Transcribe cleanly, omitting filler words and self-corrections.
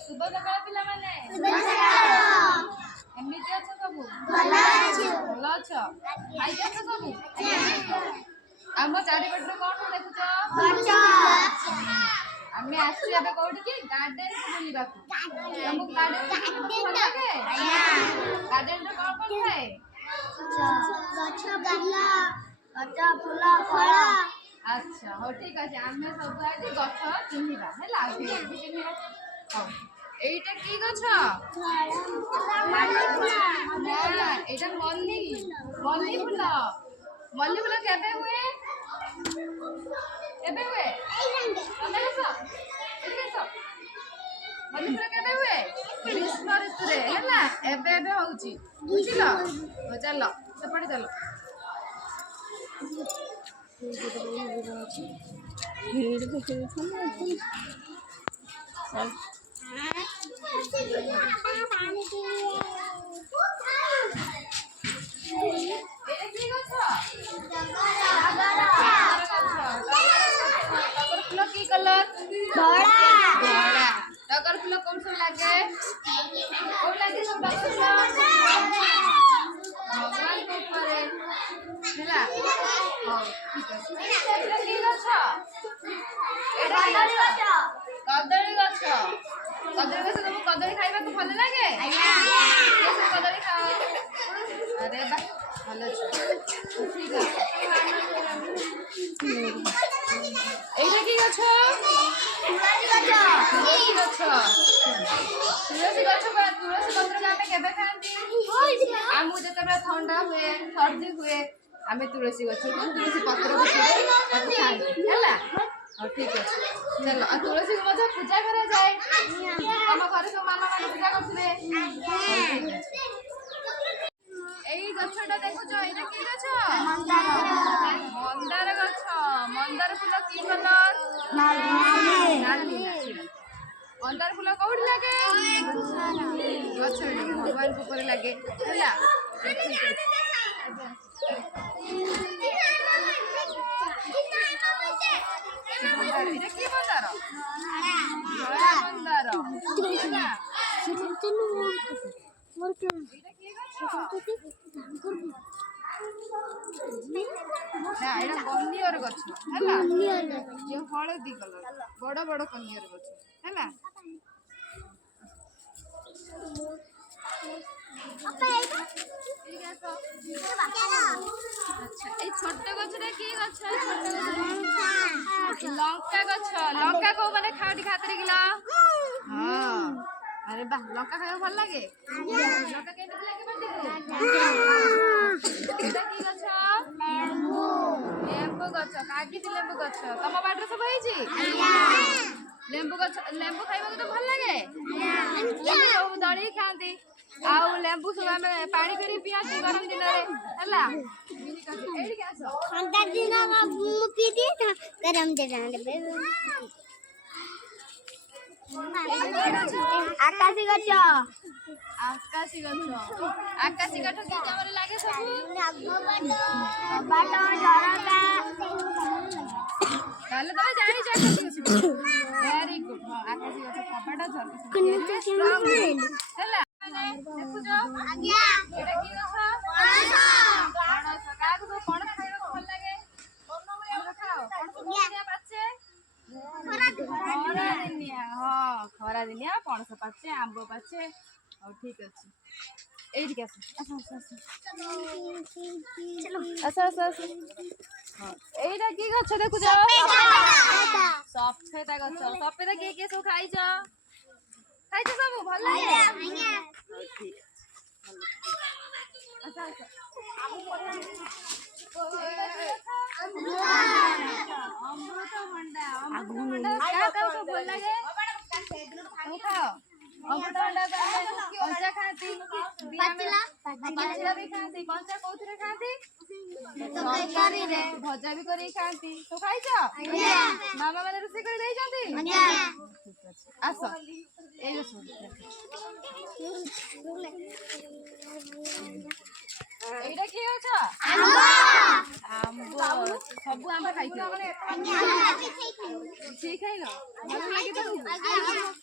शुभ सकाळ पिला माने एमिति अछ सबु भल अछ खाई अछ सबु आम चारिपटर कौन देखुच आमे आसु एबे कोठी की गार्डन को बुलिबा तुमको गार्डन भल लागे गार्डन रे कौन कौन थाए गछ गल्ला गछ फूल फल अच्छा हो ठीक আছে आमे सब आइती गछ चिन्हिबा हैला चिन्हिबा हो এইটা কি গছ এইটা মল্লি মল্লি ফুল কেবে হুয়ে কেবে হুয়ে তমে গছ এদিকে আস মল্লি ফুল কেবে হুয়ে গ্রীষ্ম ঋতুরে हैला এবে এবে হউচি বুঝিল हो चलो সেপটে চলো भीड़ देखे चल की कलर धड़ा टगर फूल कौन सब लागे कौन लागे सब टगर फूल भगवान को ऊपर हैला हां ठीक है एटा की गछ एटा कदली गछ तुमको कदली खाइबा को भल लागे ये सब कदली खाओ अरे बा भल ठीक है এইটা কি গছ তুলসী গছ তুলসী পত্র ଆମେ କେବେ ଖାଆନ୍ତି ଆମକୁ ଯେତେବେଳେ ଥଣ୍ଡା ହୁଏ ସର୍ଦ୍ଦି ହୁଏ ଆମେ ତୁଳସୀ ଗଛକୁ ତୁଳସୀ ପତ୍ରକୁ ତାକୁ ଖାଆନ୍ତି ହେଲା ହଉ ଠିକ ଅଛି ଚାଲ ଆଉ ତୁଳସୀକୁ ମଧ୍ୟ ପୂଜା କରାଯାଏ ଆମ ଘରେ ସବୁ ମାମା ମାନେ ପୂଜା କରୁଥିବେ এই গছটা দেখুছ এটা কি গছ মন্দার গছ মন্দার ফুল কি কলর নালি মন্দার ফুল কোউঠি লাগে গছরে ভগবান को ऊपर লাগে ହେଲା এটা কি মন্দার ধরা মন্দার ହେଲା এটা কি গছ না এটা কনিয়র গছ ହେଲା যে হলদি কলর বড় বড় কনিয়র গছ ହେଲା আচ্ছা এই ছোট গছটা কি গছ লঙ্কা গছ লঙ্কা কো মানে খাওটি খাতরে গিলা হ্যাঁ আরে বাহ লঙ্কা খাইও ভাল লাগে লঙ্কা কেমন লাগে বাটি এটা কি গছ লেম্বু গছ কাগিতি লেম্বু গছ তম বাড়িতে সব হইছি লেম্বু গছ লেম্বু খাইବାକୁ তো ভাল লাগে লেম্বু দଳି ଖାଆନ୍ତି ଆଉ ଲେମ୍ବୁ ସବୁ ଆମେ ପାଣି କରି ପିଆନ୍ତି ଗରମ ଦିନରେ ହେଲା ଏଇଠିକି ଆସ ଥଣ୍ଡା ଦିନ ମୁଁ ପିଇଦିଏ ଗରମ ଦିନରେ ଆକାଶୀ ଗଛ ଆକାଶୀ ଗଛ ଆକାଶୀ ଗଛ କି କାମରେ ଲାଗେ ସବୁ ବାଟ ଝରକା ତାହେଲେ ତମେ ଜାଣିଛ ଭେରି ଗୁଡ୍ ହଁ ଆକାଶୀ ଗଛ କବାଟ ଝରକା ହେଲା ଦେଖୁଛ ଏଇଟା କି ଗଛ ପଣସ କାହାକୁ ସବୁ ପଣସ ଖାଇବାକୁ ଭଲ ଲାଗେ ପଣସ ଖାଅ ପଣସ ଦିନିଆ ପାଚେ ଖରାଦିନିଆ ହଁ ଖରାଦିନିଆ ପଣସ ପାଚେ ଆମ୍ବ ପାଚେ ହଉ ଠିକ ଅଛି এইদিকে আস এইটা কি গছ দেখুছ সফেদা গছ সফেদা কিଏ কিଏ ସବୁ ଖାଇଛ ସବୁ ଭଲ লাগে ଅମୃତଭଣ୍ଡା ସବୁ ଭଲ ଲାଗେ ଖାଅ ଅମୃତଭଣ୍ଡା କଞ୍ଚା ଖାଆନ୍ତି ପାଚିଲା ବି ଖାଆନ୍ତି କଞ୍ଚା କୋଉଥିରେ ଖାଆନ୍ତି ତରକାରୀରେ ଭଜା ବି କରିକି ଖାଆନ୍ତି ତୁ ଖାଇଛ ମାମା ମାନେ ରୋଷେଇ କରି ଦେଇଛନ୍ତି ଆସ ଏଇ এইটা কি গছ আম্ব ସବୁ ଆମ୍ବ ଖାଇଛ କିଛି ଖାଇନ ଭଲ ଲାଗେ ତମକୁ